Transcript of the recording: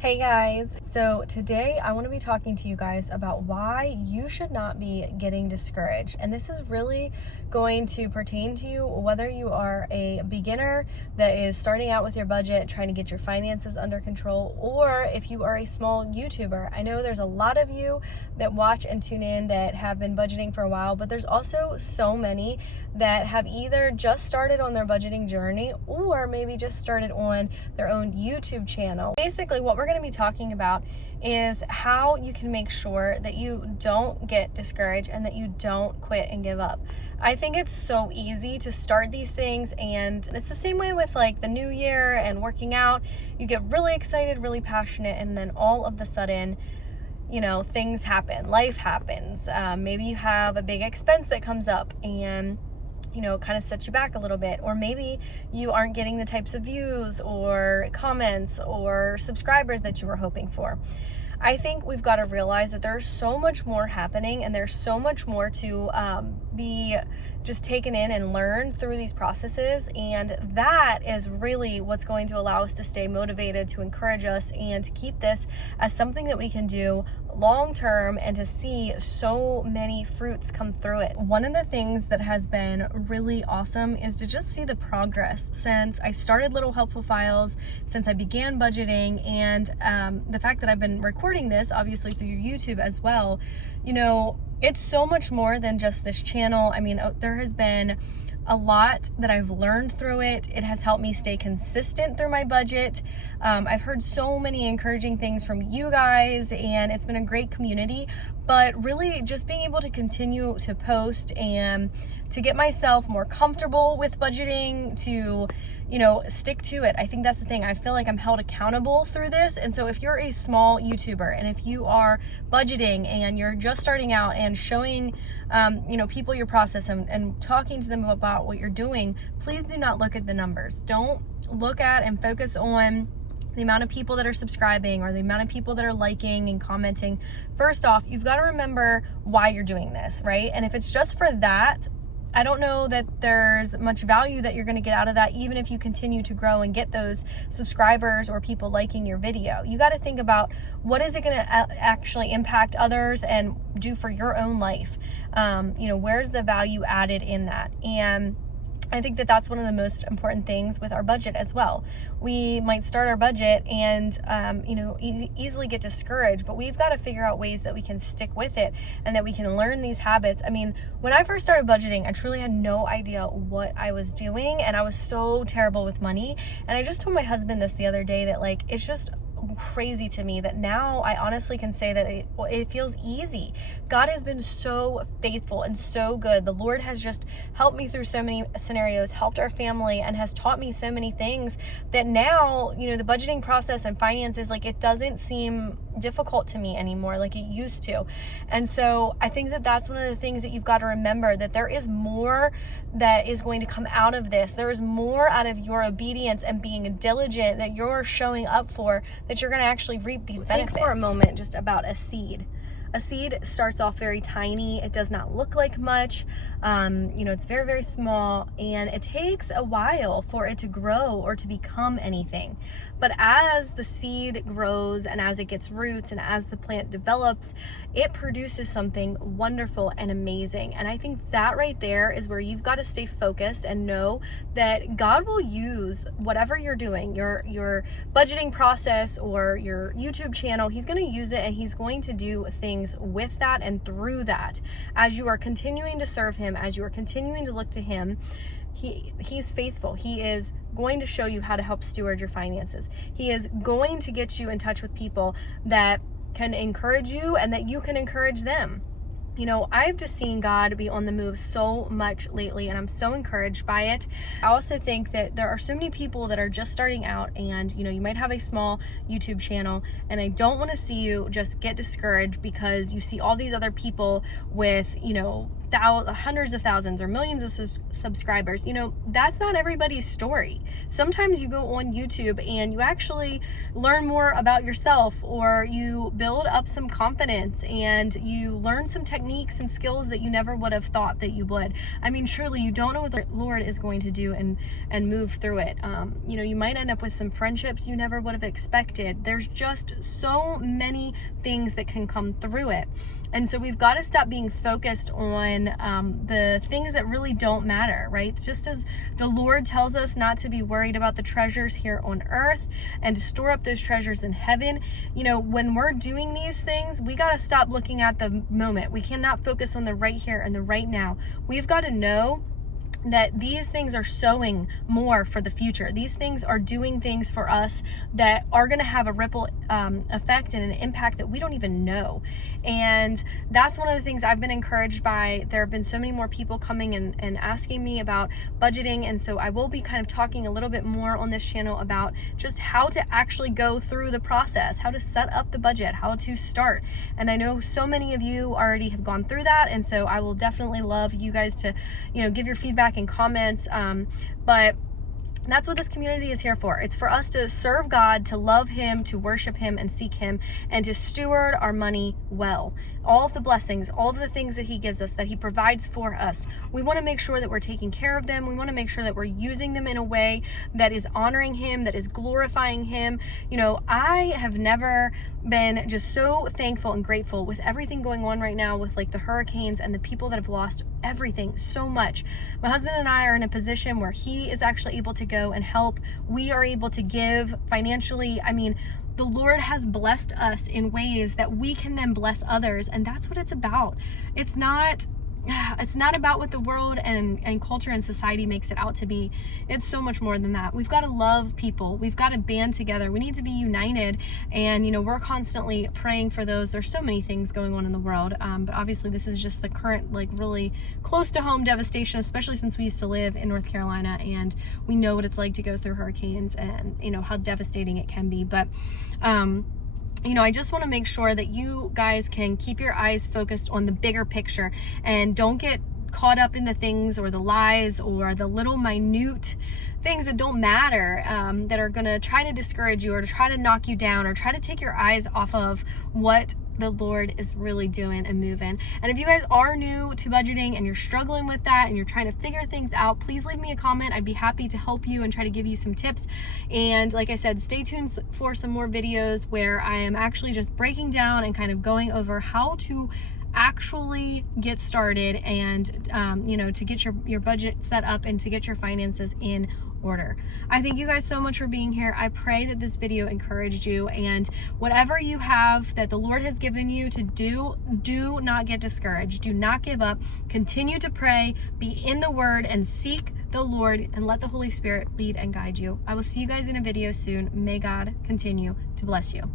Hey guys, so today I want to be talking to you guys about why you should not be getting discouraged. And this is really going to pertain to you whether you are a beginner that is starting out with your budget, trying to get your finances under control, or if you are a small YouTuber. I know there's a lot of you that watch and tune in that have been budgeting for a while, but there's also so many that have either just started on their budgeting journey or maybe just started on their own YouTube channel. Basically, what we're going to be talking about is how you can make sure that you don't get discouraged and that you don't quit and give up. I think it's so easy to start these things, and it's the same way with like the new year and working out. You get really excited, really passionate, and then all of a sudden, you know, things happen, life happens. Maybe you have a big expense that comes up and kind of sets you back a little bit, or maybe you aren't getting the types of views or comments or subscribers that you were hoping for. I think we've got to realize that there's so much more happening, and there's so much more to be just taken in and learn through these processes, and that is really what's going to allow us to stay motivated, to encourage us, and to keep this as something that we can do long term and to see so many fruits come through it. One of the things that has been really awesome is to just see the progress since I started Little Helpful Files, since I began budgeting, and the fact that I've been recording this obviously through YouTube as well. It's so much more than just this channel. I mean, there has been a lot that I've learned through it. It has helped me stay consistent through my budget. I've heard so many encouraging things from you guys, and it's been a great community. But really just being able to continue to post and to get myself more comfortable with budgeting, to stick to it. I think that's the thing. I feel like I'm held accountable through this. And so if you're a small YouTuber and if you are budgeting and you're just starting out and showing people your process and talking to them about what you're doing, please do not look at the numbers. Don't look at and focus on the amount of people that are subscribing or the amount of people that are liking and commenting. First off, you've got to remember why you're doing this, right? And if it's just for that, I don't know that there's much value that you're going to get out of that, even if you continue to grow and get those subscribers or people liking your video. You got to think about what is it going to actually impact others and do for your own life. Where's the value added in that? And I think that that's one of the most important things with our budget as well. We might start our budget and, easily get discouraged, but we've got to figure out ways that we can stick with it and that we can learn these habits. I mean, when I first started budgeting, I truly had no idea what I was doing, and I was so terrible with money. And I just told my husband this the other day that it's just crazy to me that now I honestly can say that it feels easy. God has been so faithful and so good. The Lord has just helped me through so many scenarios, helped our family, and has taught me so many things that now, the budgeting process and finances, it doesn't seem difficult to me anymore like it used to. And so I think that that's one of the things that you've got to remember, that there is more that is going to come out of this. There is more out of your obedience and being diligent that you're showing up for, that you're going to actually reap these benefits. Think for a moment just about a seed. A seed starts off very tiny. It does not look like much. It's very, very small, and it takes a while for it to grow or to become anything. But as the seed grows and as it gets roots and as the plant develops, it produces something wonderful and amazing. And I think that right there is where you've got to stay focused and know that God will use whatever you're doing, your budgeting process or your YouTube channel. He's going to use it, and he's going to do things with that and through that. As you are continuing to serve him, as you are continuing to look to him, he's faithful. He is going to show you how to help steward your finances. He is going to get you in touch with people that can encourage you and that you can encourage them. I've just seen God be on the move so much lately, and I'm so encouraged by it. I also think that there are so many people that are just starting out, and you might have a small YouTube channel, and I don't want to see you just get discouraged because you see all these other people with hundreds of thousands or millions of subscribers. You know, that's not everybody's story. Sometimes you go on YouTube and you actually learn more about yourself, or you build up some confidence and you learn some techniques and skills that you never would have thought that you would. I mean, truly, you don't know what the Lord is going to do and move through it. You know, you might end up with some friendships you never would have expected. There's just so many things that can come through it. And so we've got to stop being focused on the things that really don't matter, right? Just as the Lord tells us not to be worried about the treasures here on earth and to store up those treasures in heaven, you know, when we're doing these things, we got to stop looking at the moment. We cannot focus on the right here and the right now. We've got to know that these things are sowing more for the future. These things are doing things for us that are going to have a ripple effect and an impact that we don't even know. And that's one of the things I've been encouraged by. There have been so many more people coming and asking me about budgeting, and so I will be kind of talking a little bit more on this channel about just how to actually go through the process, how to set up the budget, how to start. And I know so many of you already have gone through that, and so I will definitely love you guys to, you know, give your feedback and comments, but that's what this community is here for. It's for us to serve God, to love Him, to worship Him and seek Him, and to steward our money well. All of the blessings, all of the things that He gives us, that He provides for us, we want to make sure that we're taking care of them. We want to make sure that we're using them in a way that is honoring Him, that is glorifying Him. You know, I have never been just so thankful and grateful with everything going on right now with like the hurricanes and the people that have lost everything so much. My husband and I are in a position where he is actually able to go and help. We are able to give financially. I mean, the Lord has blessed us in ways that we can then bless others, and that's what it's about. It's not about what the world and culture and society makes it out to be. It's so much more than that. We've got to love people. We've got to band together. We need to be united. And, you know, we're constantly praying for those. There's so many things going on in the world. But obviously this is just the current, like, really close to home devastation, especially since we used to live in North Carolina and we know what it's like to go through hurricanes and, you know, how devastating it can be. But, you know, I just want to make sure that you guys can keep your eyes focused on the bigger picture and don't get caught up in the things or the lies or the little minute things that don't matter, that are going to try to discourage you or to try to knock you down or try to take your eyes off of what the Lord is really doing and moving. And if you guys are new to budgeting and you're struggling with that and you're trying to figure things out, please leave me a comment. I'd be happy to help you and try to give you some tips. And like I said, stay tuned for some more videos where I am actually just breaking down and kind of going over how to actually get started and you know, to get your budget set up and to get your finances in order. I thank you guys so much for being here. I pray that this video encouraged you, and whatever you have that the Lord has given you to do not get discouraged. Do not give up. Continue to pray, be in the Word, and seek the Lord, and let the Holy Spirit lead and guide you. I will see you guys in a video soon. May God continue to bless you.